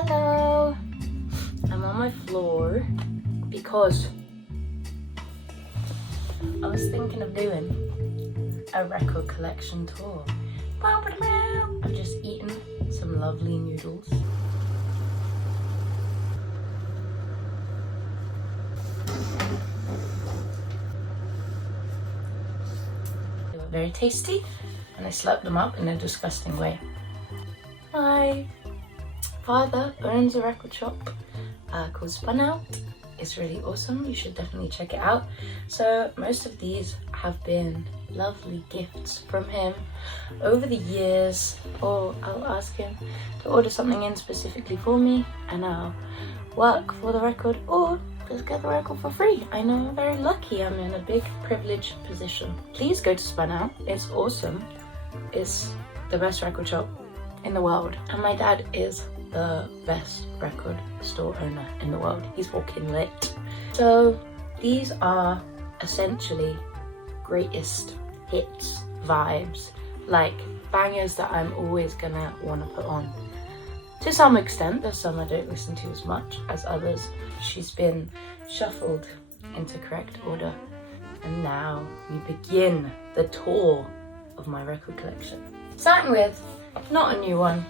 Hello! I'm on my floor because I was thinking of doing a record collection tour. I've just eaten some lovely noodles. They were very tasty and I slurped them up in a disgusting way. My father owns a record shop called Spun Out. It's really awesome, you should definitely check it out. So most of these have been lovely gifts from him over the years, or I'll ask him to order something in specifically for me and I'll work for the record or just get the record for free. I know I'm very lucky, I'm in a big privileged position. Please go to Spun Out, it's awesome. It's the best record shop in the world and my dad is the best record store owner in the world. He's walking lit. So these are essentially greatest hits vibes, like bangers that I'm always gonna want to put on. To some extent, there's some I don't listen to as much as others. She's been shuffled into correct order and now we begin the tour of my record collection. Starting with not a new one.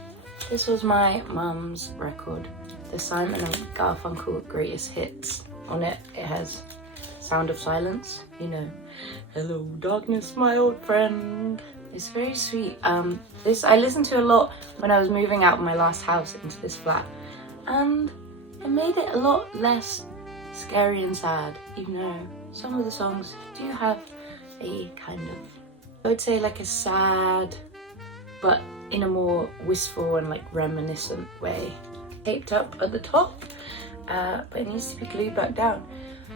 This was my mum's record, the Simon and Garfunkel Greatest Hits. On it, it has Sound of Silence, you know, hello darkness my old friend. It's very sweet. This I listened to a lot when I was moving out of my last house into this flat and it made it a lot less scary and sad, even though some of the songs do have a kind of, I would say like a sad, but in a more wistful and like reminiscent way. Taped up at the top, but it needs to be glued back down.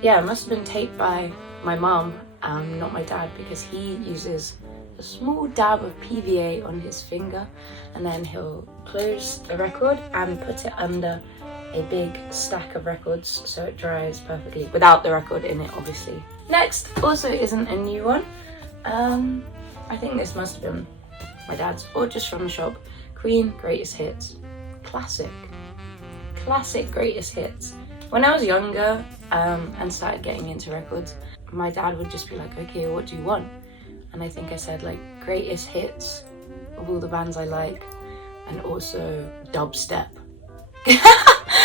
Yeah, it must have been taped by my mum, not my dad, because he uses a small dab of PVA on his finger and then he'll close the record and put it under a big stack of records so it dries perfectly, without the record in it obviously. Next also isn't a new one. I think this must have been my dad's or just from the shop. Queen Greatest Hits. Classic Greatest Hits. When I was younger and started getting into records, my dad would just be like, okay, what do you want? And I think I said like greatest hits of all the bands I like and also dubstep.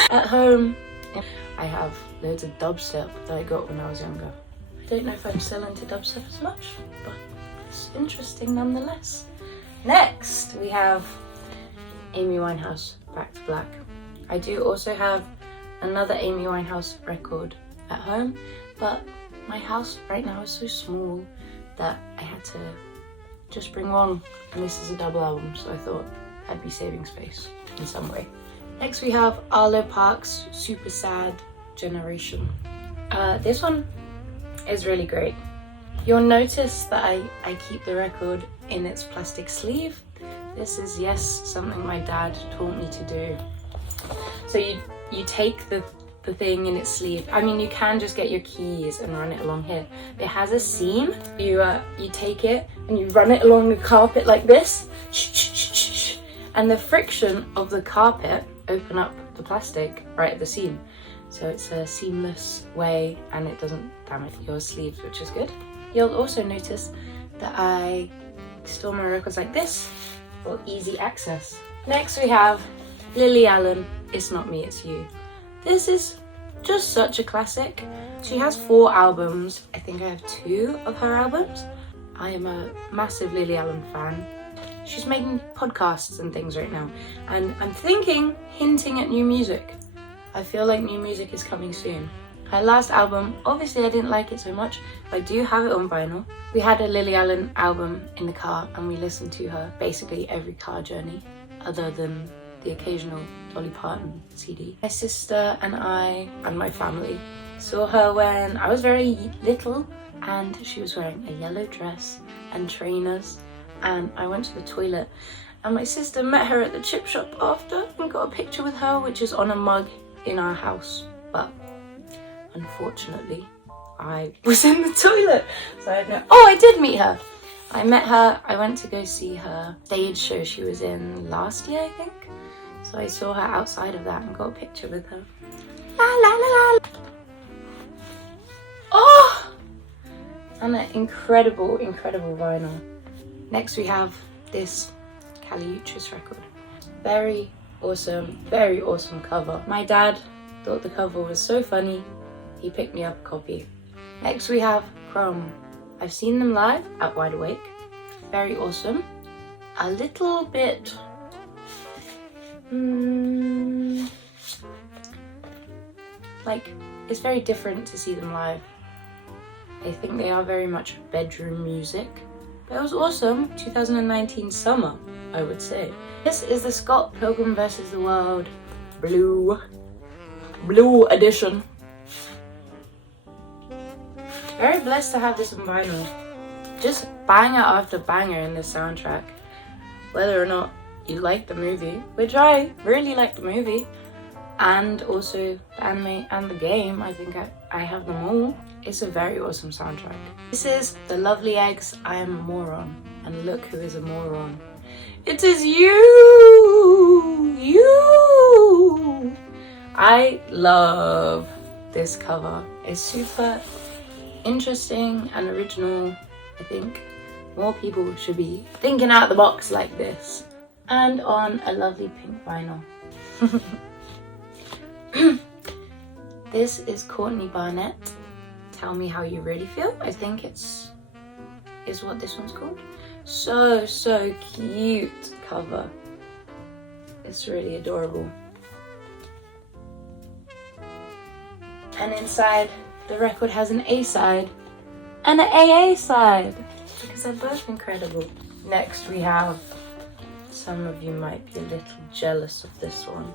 At home I have loads of dubstep that I got when I was younger. I don't know if I'm still into dubstep as much, but it's interesting nonetheless. Next we have Amy Winehouse, Back to Black. I do also have another Amy Winehouse record at home, but my house right now is so small that I had to just bring one, and this is a double album, so I thought I'd be saving space in some way. Next we have Arlo Parks' Super Sad Generation. This one is really great. You'll notice that I keep the record in its plastic sleeve. This is, yes, something my dad taught me to do. So you take the thing in its sleeve. I mean, you can just get your keys and run it along here. It has a seam. You take it and you run it along the carpet like this. And the friction of the carpet open up the plastic right at the seam. So it's a seamless way and it doesn't damage your sleeves, which is good. You'll also notice that I store my records like this for easy access. Next we have Lily Allen, It's Not Me, It's You. This is just such a classic. She has 4 albums. I think I have 2 of her albums. I am a massive Lily Allen fan. She's making podcasts and things right now. And I'm hinting at new music. I feel like new music is coming soon. Her last album, obviously I didn't like it so much, but I do have it on vinyl. We had a Lily Allen album in the car and we listened to her basically every car journey, other than the occasional Dolly Parton CD. My sister and I and my family saw her when I was very little and she was wearing a yellow dress and trainers, and I went to the toilet and my sister met her at the chip shop after and got a picture with her, which is on a mug in our house. But unfortunately, I was in the toilet, so I don't know. Oh, I did meet her. I met her, I went to go see her stage show she was in last year, I think. So I saw her outside of that and got a picture with her. La la la la. Oh! And an incredible, incredible vinyl. Next we have this Kali Uchis record. Very awesome cover. My dad thought the cover was so funny, he picked me up a copy. Next we have Crom. I've seen them live at Wide Awake. Very awesome. A little bit like, it's very different to see them live. I think they are very much bedroom music. But it was awesome. 2019 summer, I would say. This is the Scott Pilgrim vs. the World Blue edition. Very blessed to have this on vinyl. Just banger after banger in this soundtrack. Whether or not you like the movie, which I really like the movie, and also the anime and the game, I think I have them all. It's a very awesome soundtrack. This is The Lovely Eggs, I Am a Moron, and look who is a moron. It is you! You! I love this cover. It's super interesting and original. I think more people should be thinking out the box like this. And on a lovely pink vinyl. This is Courtney Barnett, Tell Me How You Really Feel. I think is what this one's called. So cute cover. It's really adorable. And inside, the record has an A side and an AA side, because they're both incredible. Next we have, some of you might be a little jealous of this one,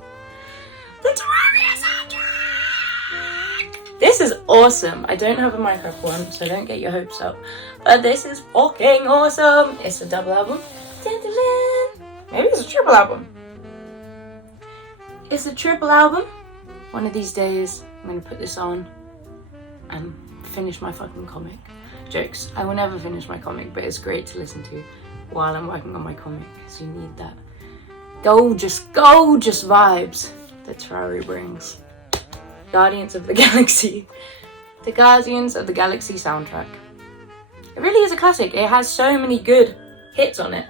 the Terraria soundtrack! This is awesome. I don't have a microphone, so don't get your hopes up. But this is fucking awesome. It's a double album. Maybe it's a triple album. It's a triple album. One of these days, I'm gonna put this on and finish my fucking comic. Jokes. I will never finish my comic, but it's great to listen to while I'm working on my comic, because you need that gorgeous vibes that Terraria brings. Guardians of the Galaxy. The Guardians of the Galaxy soundtrack. It really is a classic. It has so many good hits on it.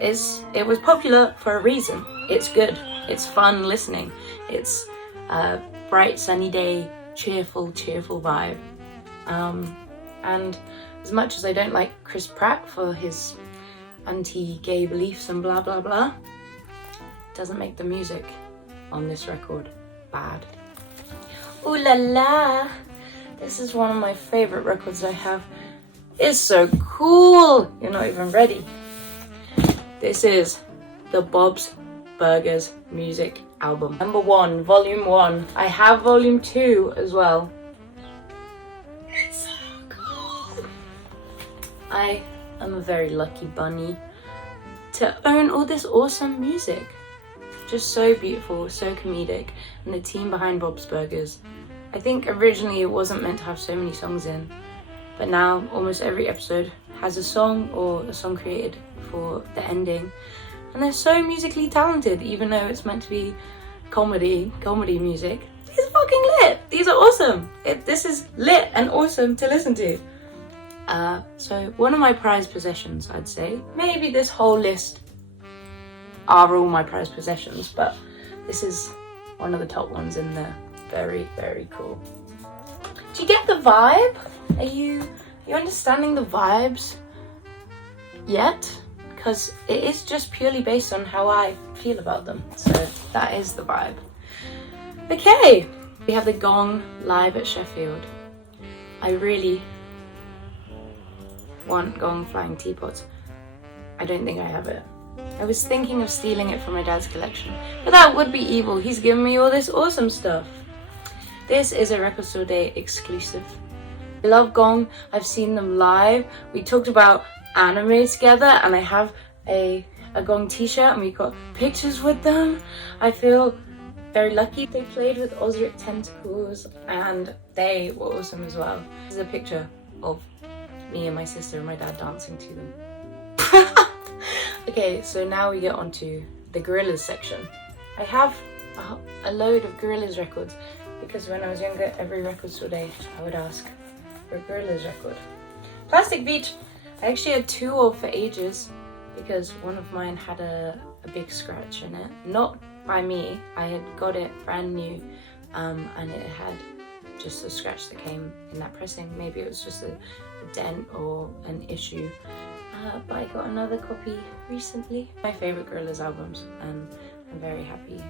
It was popular for a reason. It's good. It's fun listening. It's a bright sunny day, cheerful vibe. And as much as I don't like Chris Pratt for his anti-gay beliefs and blah blah blah, doesn't make the music on this record bad. Ooh la la! This is one of my favorite records I have. It's so cool! You're not even ready. This is the Bob's Burgers music album. Number 1, volume 1. I have volume 2 as well. It's so cool! I am a very lucky bunny to own all this awesome music. Just so beautiful, so comedic, and the team behind Bob's Burgers. I think originally it wasn't meant to have so many songs in, but now almost every episode has a song or a song created for the ending. And they're so musically talented, even though it's meant to be comedy music. These are fucking lit! These are awesome! This is lit and awesome to listen to. So one of my prized possessions, I'd say. Maybe this whole list are all my prized possessions, but this is one of the top ones in there. Very, very cool. Do you get the vibe? Are you understanding the vibes yet? Because it is just purely based on how I feel about them. So that is the vibe. Okay, we have the Gong live at Sheffield. I really want Gong Flying Teapots. I don't think I have it. I was thinking of stealing it from my dad's collection, but that would be evil. He's given me all this awesome stuff. This is a Record Store Day exclusive. I love Gong. I've seen them live. We talked about anime together, and I have a Gong t-shirt, and we got pictures with them. I feel very lucky. They played with Ozric Tentacles, and they were awesome as well. This is a picture of me and my sister and my dad dancing to them. Okay, so now we get on to the Gorillaz section. I have a load of Gorillaz records because when I was younger, every record store day, I would ask for a Gorillaz record. Plastic Beach, I actually had 2 of for ages because one of mine had a big scratch in it. Not by me, I had got it brand new, and it had just a scratch that came in that pressing. Maybe it was just a dent or an issue, but I got another copy recently. My favourite Gorillaz albums, and I'm very happy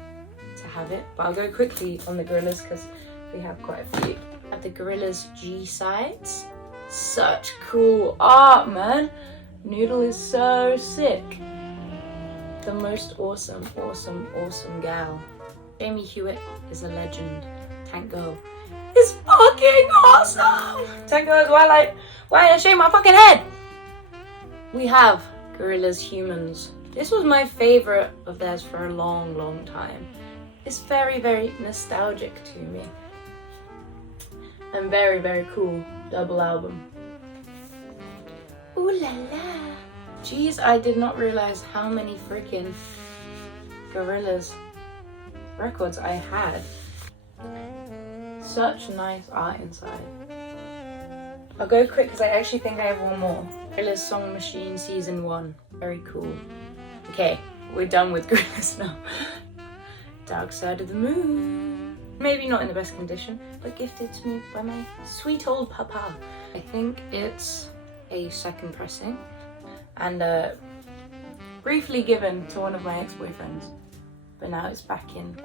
to have it. But I'll go quickly on the Gorillaz because we have quite a few. I have the Gorillaz G-sides. Such cool art, man. Noodle is so sick. The most awesome gal. Jamie Hewitt is a legend. Tank Girl is fucking awesome. Tank Girl is why I shave my fucking head. We have Gorillaz Humans. This was my favorite of theirs for a long time. It's very nostalgic to me. And very cool double album. Ooh la la. Jeez, I did not realize how many freaking Gorillaz records I had. Such nice art inside. I'll go quick because I actually think I have one more. Gorillaz Song Machine Season 1. Very cool. Okay, we're done with Gorillaz now. Dark Side of the Moon. Maybe not in the best condition, but gifted to me by my sweet old papa. I think it's a second pressing and briefly given to one of my ex-boyfriends, but now it's back in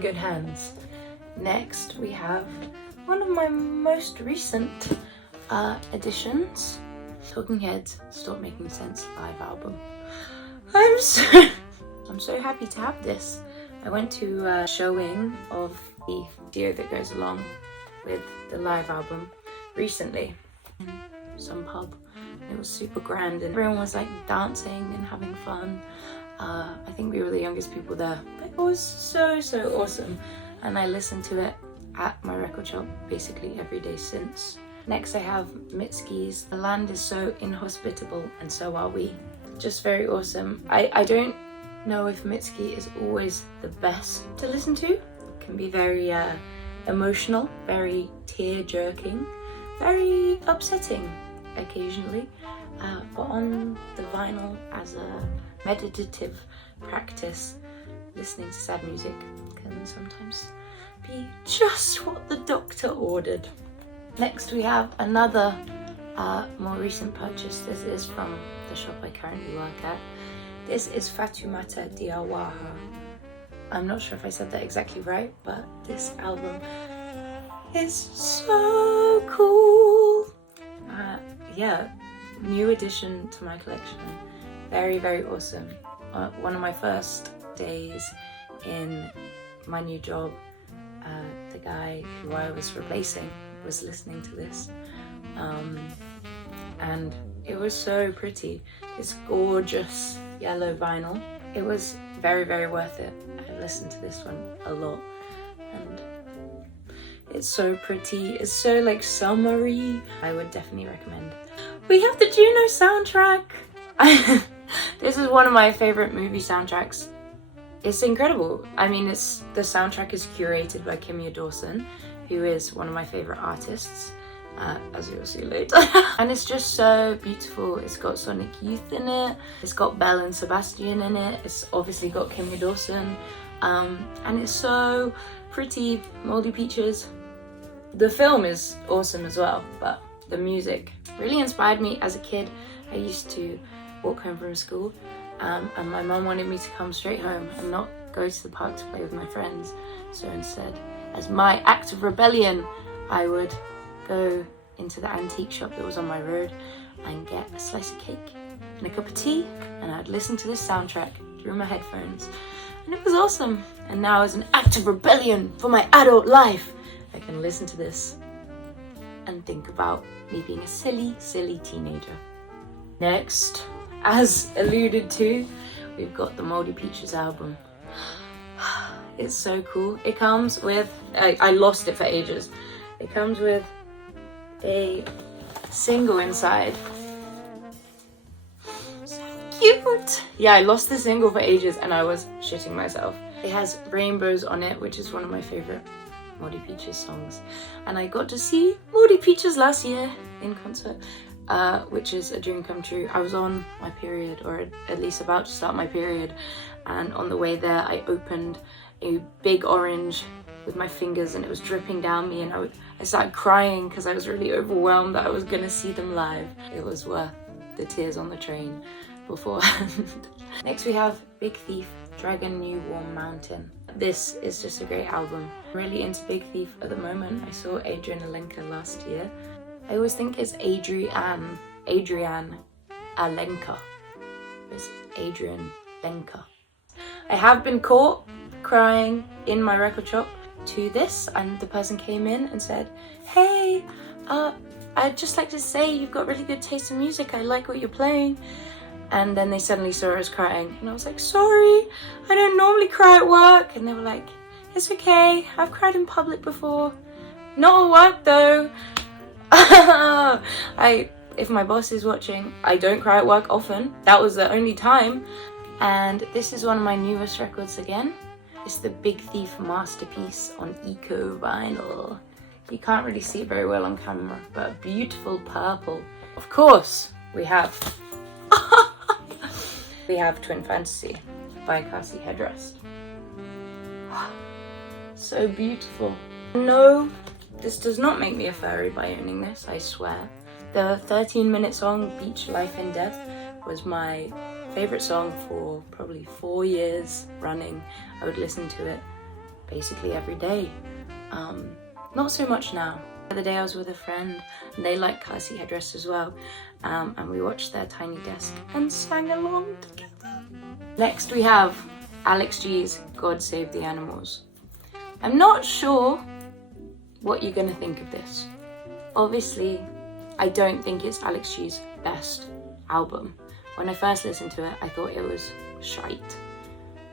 good hands. Next we have one of my most recent additions, Talking Heads Stop Making Sense live album. I'm so happy to have this. I went to a showing of the video that goes along with the live album recently in some pub. It was super grand and everyone was like dancing and having fun. I think we were the youngest people there, but it was so awesome, and I listened to it at my record shop basically every day since. Next I have Mitski's The Land Is So Inhospitable and So Are We. Just very awesome. I don't know if Mitski is always the best to listen to. It can be very emotional, very tear-jerking, very upsetting occasionally, but on the vinyl as a meditative practice, listening to sad music can sometimes be just what the doctor ordered. Next we have another more recent purchase. This is from the shop I currently work at. This is Fatoumata Diawara. I'm not sure if I said that exactly right, but this album is so cool. Yeah, new addition to my collection. Very awesome. One of my first days in my new job, the guy who I was replacing was listening to this, and it was so pretty. This gorgeous yellow vinyl. It was very worth it. I listened to this one a lot, and it's so pretty. It's so like summery. I would definitely recommend. We have the Juno soundtrack. This is one of my favorite movie soundtracks. It's incredible. I mean, the soundtrack is curated by Kimya Dawson, who is one of my favorite artists, as you'll see later. And it's just so beautiful. It's got Sonic Youth in it. It's got Belle and Sebastian in it. It's obviously got Kimya Dawson. And it's so pretty. Moldy Peaches. The film is awesome as well, but the music really inspired me as a kid. I used to walk home from school, and my mum wanted me to come straight home and not go to the park to play with my friends. So instead, as my act of rebellion, I would go into the antique shop that was on my road and get a slice of cake and a cup of tea, and I'd listen to this soundtrack through my headphones, and it was awesome. And now, as an act of rebellion for my adult life, I can listen to this and think about me being a silly teenager. Next, as alluded to, we've got the Moldy Peaches album. It's so cool. It comes with, I lost it for ages. It comes with a single inside. So cute. Yeah, I lost the single for ages and I was shitting myself. It has Rainbows on it, which is one of my favorite Maudie Peaches songs. And I got to see Maudie Peaches last year in concert, which is a dream come true. I was on my period, or at least about to start my period. And on the way there, I opened a big orange with my fingers and it was dripping down me, and I started crying because I was really overwhelmed that I was gonna see them live. It was worth the tears on the train beforehand. Next we have Big Thief, Dragon New Warm Mountain. This is just a great album. I'm really into Big Thief at the moment. I saw Adrian Alenka last year. I always think it's Adrian Alenka. It's Adrian Lenka. I have been caught crying in my record shop to this, and the person came in and said, hey, I'd just like to say you've got really good taste in music. I like what you're playing. And then they suddenly saw I was crying and I was like, sorry, I don't normally cry at work. And they were like, it's okay, I've cried in public before. Not at work though. If my boss is watching, I don't cry at work often. That was the only time. And this is one of my newest records again. It's the Big Thief masterpiece on Eco Vinyl. You can't really see it very well on camera, but beautiful purple. Of course, we have Twin Fantasy by Cassie Headrest. So beautiful. No, this does not make me a furry by owning this, I swear. The 13-minute song Beach Life and Death was my favorite song for probably 4 years running. I would listen to it basically every day. Not so much now. The other day I was with a friend and they like Cassie Headrest as well, and we watched their Tiny Desk and sang along together. Next we have Alex G's God Save the Animals. I'm not sure what you're gonna think of this. Obviously, I don't think it's Alex G's best album. When I first listened to it, I thought it was shite,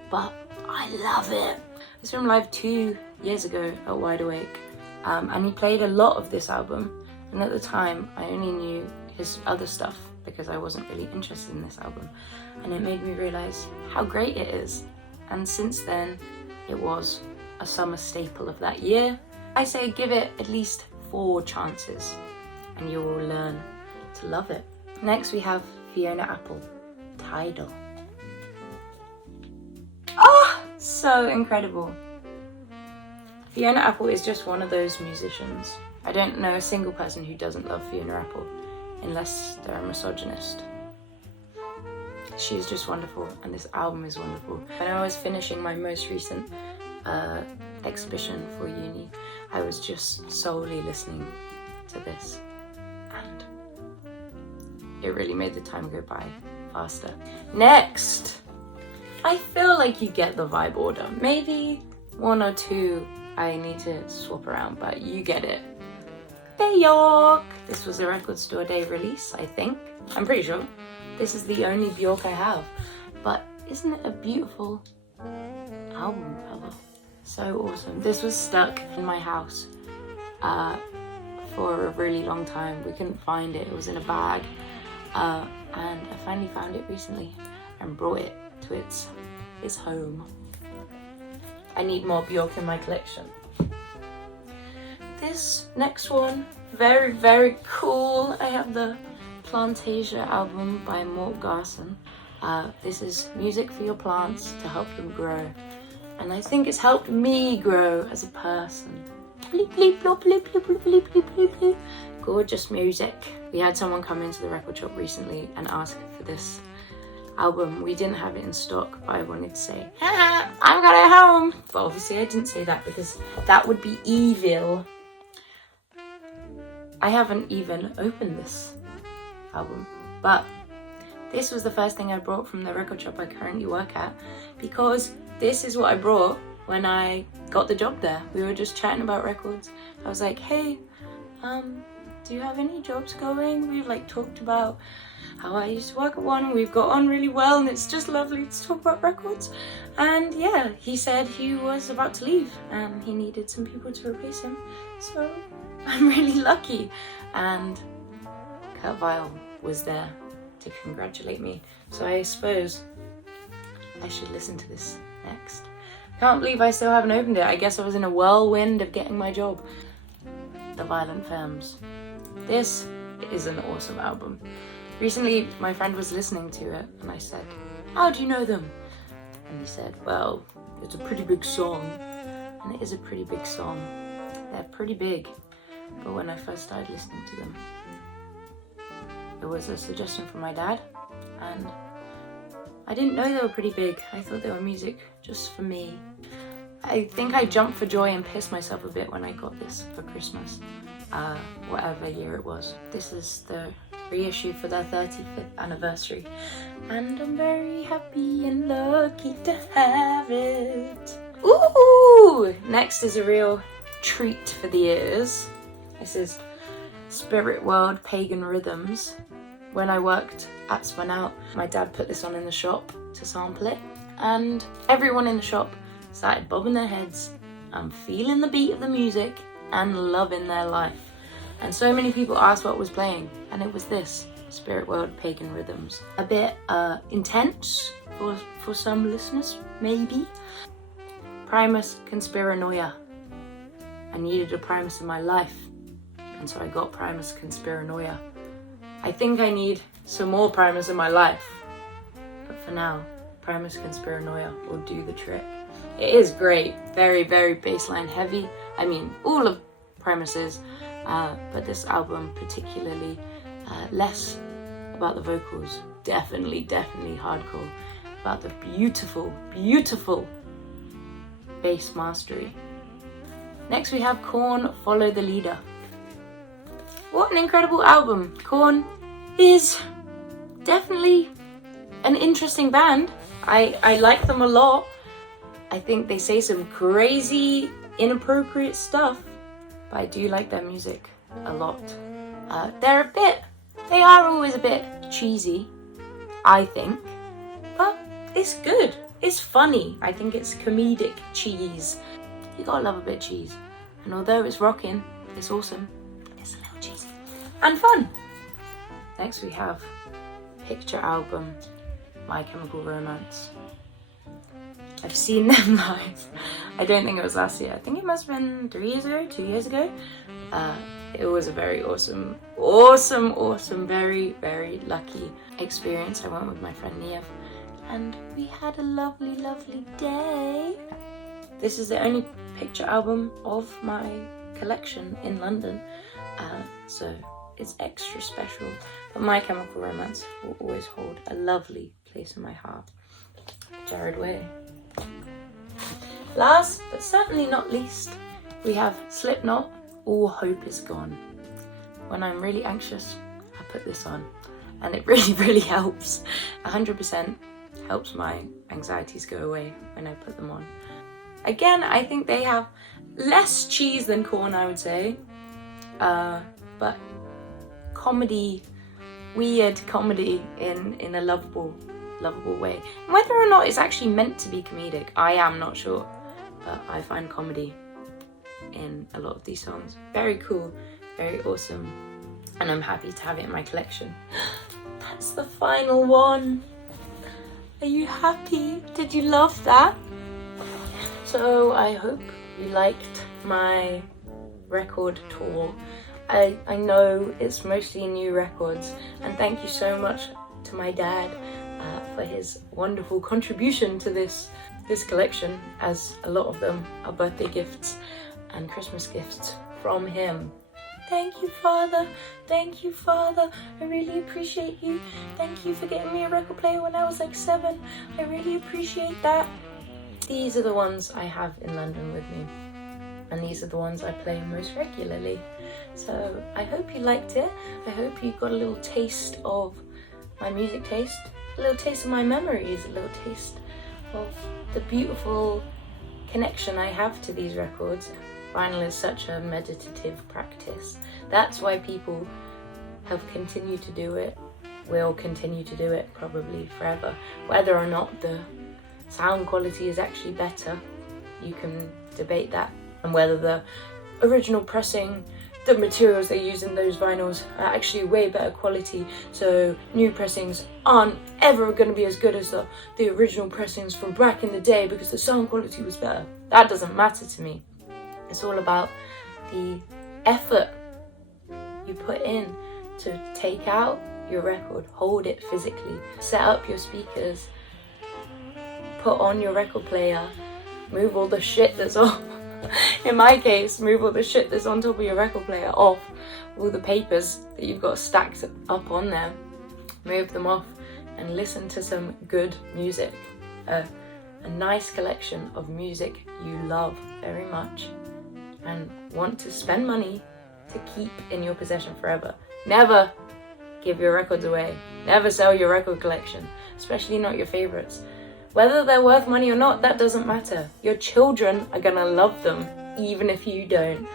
but I love it. I saw him live 2 years ago at Wide Awake, and he played a lot of this album, and at the time I only knew his other stuff because I wasn't really interested in this album, and it made me realise how great it is. And since then, it was a summer staple of that year. I say give it at least 4 chances and you will learn to love it. Next we have Fiona Apple, Tidal. Oh, so incredible. Fiona Apple is just one of those musicians. I don't know a single person who doesn't love Fiona Apple, unless they're a misogynist. She's just wonderful, and this album is wonderful. When I was finishing my most recent exhibition for uni, I was just solely listening to this, and it really made the time go by faster. Next, I feel like you get the vibe order. Maybe 1 or 2 I need to swap around, but you get it. Bjork! This was a Record Store Day release, I think. I'm pretty sure. This is the only Bjork I have. But isn't it a beautiful album cover? So awesome. This was stuck in my house for a really long time. We couldn't find it. It was in a bag. And I finally found it recently and brought it to its home. I need more Bjork in my collection. This next one, very, very cool. I have the Plantasia album by Mort Garson. This is music for your plants to help them grow. And I think it's helped me grow as a person. Bleep, bleep, blop, bleep, bleep, bleep, bleep, bleep, bleep, bleep. Gorgeous music. We had someone come into the record shop recently and ask for this album. We didn't have it in stock, but I wanted to say, I've got it home. But obviously I didn't say that because that would be evil. I haven't even opened this album, but this was the first thing I brought from the record shop I currently work at, because this is what I brought when I got the job there. We were just chatting about records. I was like, hey, do you have any jobs going? We've like talked about how I used to work at one, and we've got on really well, and it's just lovely to talk about records. And yeah, he said he was about to leave and he needed some people to replace him, so I'm really lucky. And Kurt Weill was there to congratulate me. So I suppose I should listen to this next. Can't believe I still haven't opened it. I guess I was in a whirlwind of getting my job. The Violent Femmes. This is an awesome album. Recently, my friend was listening to it and I said, "How do you know them?" And he said, "Well, it's a pretty big song." And it is a pretty big song. They're pretty big. But when I first started listening to them, it was a suggestion from my dad, and I didn't know they were pretty big. I thought they were music just for me. I think I jumped for joy and pissed myself a bit when I got this for Christmas, whatever year it was. This is the reissue for their 35th anniversary, and I'm very happy and lucky to have it. Ooh! Next is a real treat for the ears. This is Spirit World Pagan Rhythms. When I worked at Spun Out, my dad put this on in the shop to sample it, and everyone in the shop started bobbing their heads and feeling the beat of the music and loving their life. And so many people asked what was playing, and it was this, Spirit World Pagan Rhythms. A bit intense for some listeners, maybe. Primus Conspiranoia. I needed a Primus in my life, and so I got Primus Conspiranoia. I think I need some more Primus in my life, but for now, Primus Conspiranoia will do the trick. It is great, very, very bassline heavy. I mean, all of Primus is, but this album particularly, less about the vocals, definitely hardcore, about the beautiful, beautiful bass mastery. Next we have Korn, Follow the Leader. What an incredible album. Korn is definitely an interesting band. I like them a lot. I think they say some crazy, inappropriate stuff, but I do like their music a lot. They are always a bit cheesy, I think, but it's good. It's funny. I think it's comedic cheese. You gotta love a bit of cheese. And although it's rocking, it's awesome. It's a little cheesy. And fun. Next we have Picture Album, My Chemical Romance. I've seen them live. I don't think it was last year. I think it must have been 2 years ago. It was a very awesome, very, very lucky experience. I went with my friend Niev, and we had a lovely, lovely day. This is the only picture album of my collection in London, so it's extra special. But My Chemical Romance will always hold a lovely place in my heart. Jared Way. Last, but certainly not least, we have Slipknot, All Hope Is Gone. When I'm really anxious, I put this on, and it really, really helps. 100% helps my anxieties go away when I put them on. Again, I think they have less cheese than Korn, I would say, but comedy, weird comedy in a lovable way. And whether or not it's actually meant to be comedic, I am not sure, but I find comedy in a lot of these songs. Very cool, very awesome, and I'm happy to have it in my collection. That's the final one. Are you happy? Did you love that? So I hope you liked my record tour. I know it's mostly new records, and thank you so much to my dad for his wonderful contribution to this collection, as a lot of them are birthday gifts and Christmas gifts from him. Thank you, Father. Thank you, Father. I really appreciate you. Thank you for getting me a record player when I was like 7. I really appreciate that. These are the ones I have in London with me, and these are the ones I play most regularly. So I hope you liked it. I hope you got a little taste of my music taste, a little taste of my memories, a little taste of the beautiful connection I have to these records. Vinyl is such a meditative practice. That's why people have continued to do it, will continue to do it probably forever. Whether or not the sound quality is actually better, you can debate that, and whether the original pressing the materials they use in those vinyls are actually way better quality, so new pressings aren't ever going to be as good as the original pressings from back in the day because the sound quality was better. That doesn't matter to me. It's all about the effort you put in to take out your record, hold it physically, set up your speakers, put on your record player, move all the shit that's on. In my case, move all the shit that's on top of your record player off, all the papers that you've got stacked up on there, move them off and listen to some good music. A nice collection of music you love very much and want to spend money to keep in your possession forever. Never give your records away. Never sell your record collection, especially not your favorites. Whether they're worth money or not, that doesn't matter. Your children are gonna love them, even if you don't.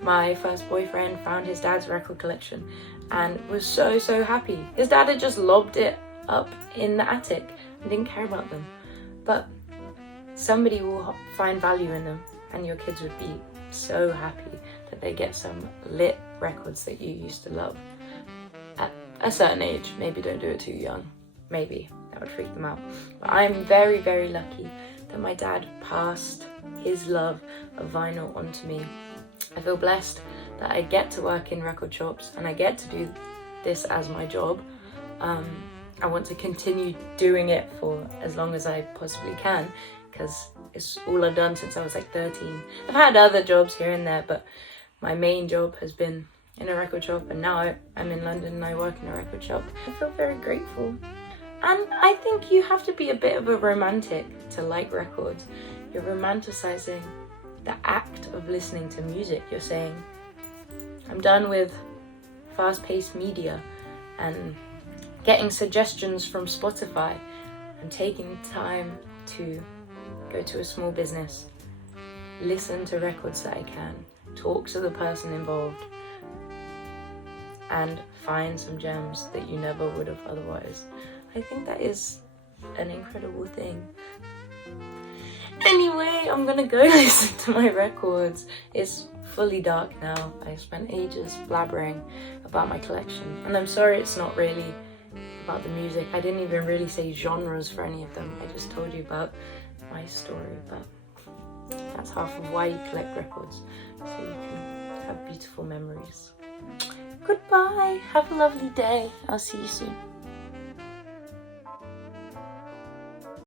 My first boyfriend found his dad's record collection and was so happy. His dad had just lobbed it up in the attic and didn't care about them. But somebody will find value in them, and your kids would be so happy that they get some lit records that you used to love. At a certain age, maybe don't do it too young. Maybe. That would freak them out. But I'm very lucky that my dad passed his love of vinyl onto me. I feel blessed that I get to work in record shops and I get to do this as my job. I want to continue doing it for as long as I possibly can because it's all I've done since I was like 13. I've had other jobs here and there, but my main job has been in a record shop, and now I'm in London and I work in a record shop. I feel very grateful. And I think you have to be a bit of a romantic to like records. You're romanticizing the act of listening to music. You're saying, I'm done with fast-paced media and getting suggestions from Spotify and taking time to go to a small business, listen to records that I can, talk to the person involved, and find some gems that you never would have otherwise. I think that is an incredible thing. Anyway, I'm gonna go listen to my records. It's fully dark now. I spent ages blabbering about my collection, and I'm sorry it's not really about the music. I didn't even really say genres for any of them. I just told you about my story, but that's half of why you collect records, so you can have beautiful memories. Goodbye, have a lovely day. I'll see you soon.